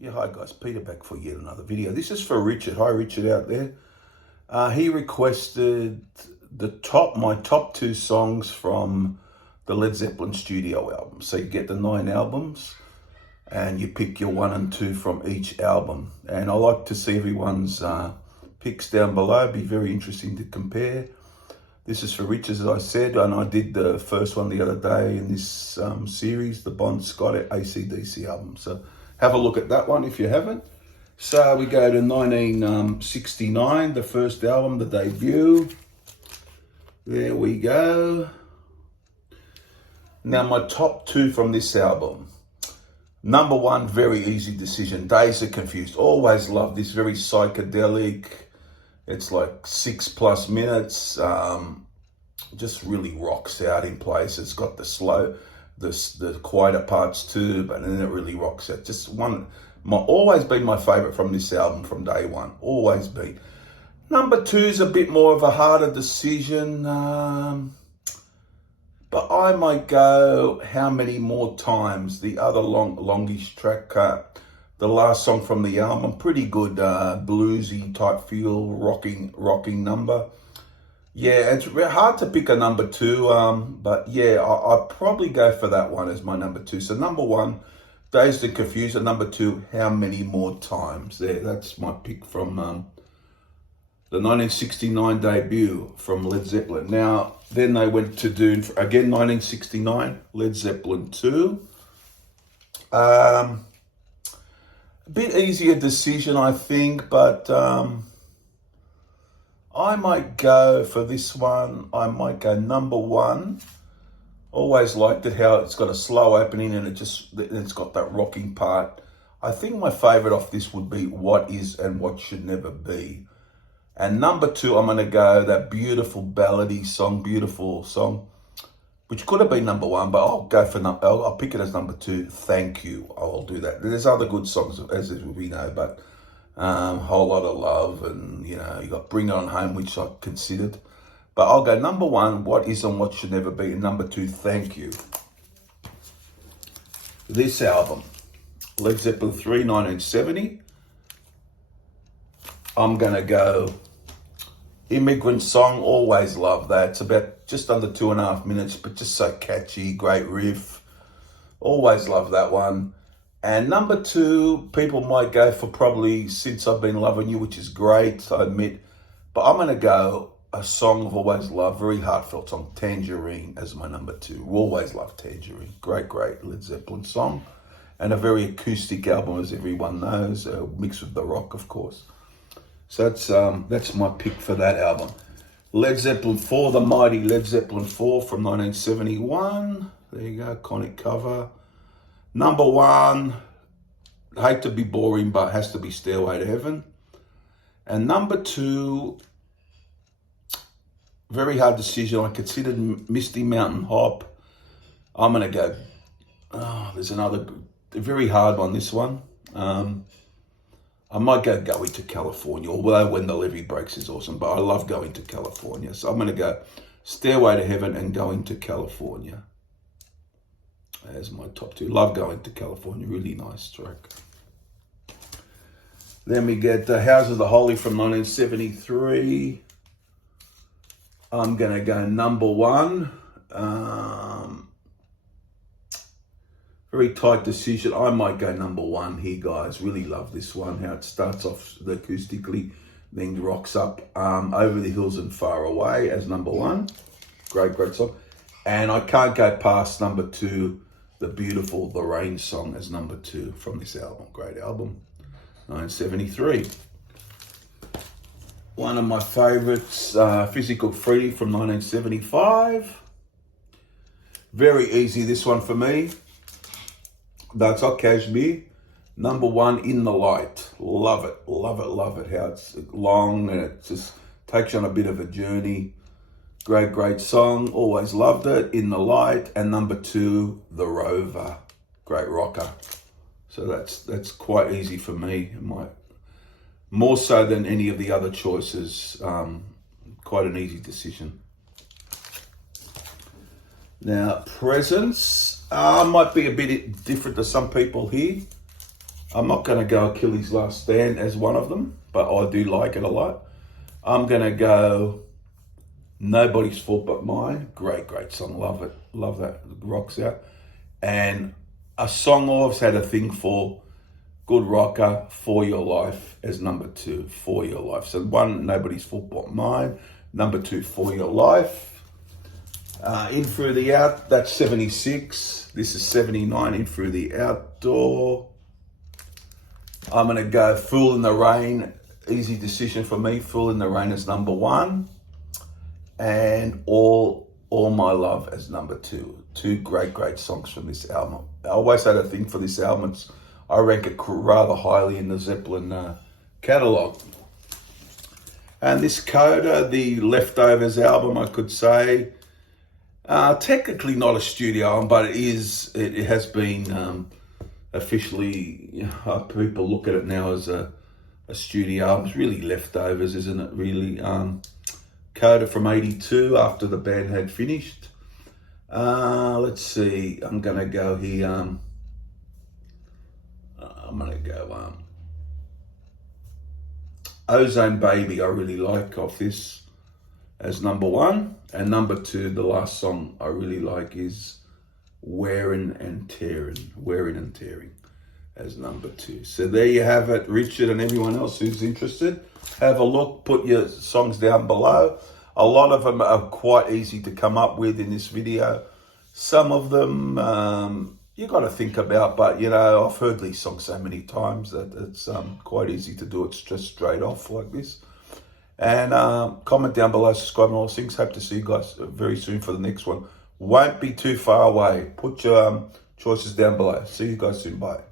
Yeah, hi guys, Peter back for yet another video. This is for Richard. Hi Richard out there. He requested my top two songs from the Led Zeppelin studio album. So you get the 9 albums and you pick your 1 and 2 from each album. And I like to see everyone's picks down below. It'd be very interesting to compare. This is for Richard, as I said, and I did the first one the other day in this series, the Bon Scott AC/DC album. So have a look at that one if you haven't. So we go to 1969, the first album, the debut. There we go. Now my top 2 from this album. Number 1, very easy decision, Days Are Confused. Always loved this, very psychedelic. It's like 6+ minutes. Just really rocks out in place. It's got the slow, the quieter parts too, but then it really rocks out. Just always been my favourite from this album from day one. Always been. Number 2 is a bit more of a harder decision, but I might go How Many More Times, the other longish track. The last song from the album, pretty good bluesy type feel, rocking number. Yeah, it's hard to pick a number 2, but yeah, I'd probably go for that one as my number 2. So number 1, Dazed and Confused, and number 2, How Many More Times. There, that's my pick from the 1969 debut from Led Zeppelin. Now, then they went to do, again, 1969, Led Zeppelin 2. A bit easier decision, I think, but I might go for this one. I might go number 1. Always liked it how it's got a slow opening and it's got that rocking part. I think my favourite off this would be What Is and What Should Never Be. And number 2, I'm going to go that beautiful ballady song, beautiful song, which could have been number 1, but I'll go for I'll pick it as number 2. Thank You. I'll do that. There's other good songs, as we know, but Whole Lot of Love, and you got Bring It On Home, which I considered. But I'll go number 1, What Is and What Should Never Be, and number 2, Thank You. This album, Led Zeppelin 3, 1970. I'm gonna go Immigrant Song. Always love that. It's about just under 2.5 minutes, but just so catchy, great riff. Always love that one. And number 2, people might go for probably Since I've Been Loving You, which is great, I admit. But I'm going to go a song I've always loved, very heartfelt song, Tangerine, as my number 2. Always loved Tangerine. Great Led Zeppelin song. And a very acoustic album, as everyone knows, mixed with the rock, of course. So that's my pick for that album. Led Zeppelin 4, the mighty Led Zeppelin 4 from 1971. There you go, iconic cover. Number 1, hate to be boring, but has to be Stairway to Heaven. And number 2, very hard decision. I considered Misty Mountain Hop. I'm going to go, there's another, very hard one, this one. I might go Going to California, although When the Levee Breaks is awesome, but I love Going to California. So I'm going to go Stairway to Heaven and Going to California as my top 2. Love Going to California, really nice track. Then we get House of the Holy from 1973. I'm going to go number 1. Very tight decision. I might go number 1 here, guys. Really love this one, how it starts off acoustically, then rocks up. Over the Hills and Far Away as number 1. Great song. And I can't go past number 2, the beautiful The Rain song as number 2 from this album. Great album, 1973. One of my favorites, Physical Freedom from 1975. Very easy, this one for me. That's not Kashmir. Number 1, In the Light. Love it. How it's long and it just takes you on a bit of a journey. Great song. Always loved it. In the Light. And number 2, The Rover. Great rocker. So that's quite easy for me. More so than any of the other choices. Quite an easy decision. Now, Presence. Might be a bit different to some people here. I'm not going to go Achilles' Last Stand as one of them, but I do like it a lot. I'm going to go Nobody's Fault But Mine. Great song. Love it. Love that. Rocks out. And a song I've had a thing for, good rocker, For Your Life as number 2, For Your Life. So 1, Nobody's Fault But Mine. Number 2, For Your Life. In Through the Out, that's 76. This is 79, In Through the Outdoor. I'm going to go Fool in the Rain. Easy decision for me. Fool in the Rain is number 1. And All My Love as number 2. 2 great songs from this album. I always had a thing for this album. I rank it rather highly in the Zeppelin catalogue. And this Coda, the Leftovers album, I could say, technically not a studio album, but it has been officially, people look at it now as a studio album. It's really Leftovers, isn't it? Really, Coda from 82 after the band had finished. Let's see, I'm gonna go here. I'm gonna go Ozone Baby. I really like off this as number 1, and number 2, the last song I really like is Wearing and Tearing as number 2. So there you have it, Richard, and everyone else who's interested. Have a look, put your songs down below. A lot of them are quite easy to come up with in this video. Some of them you got to think about, but you know, I've heard these songs so many times that it's quite easy to do it just straight off like this. And comment down below, subscribe and all those things. Hope to see you guys very soon for the next one. Won't be too far away. Put your choices down below. See you guys soon. Bye.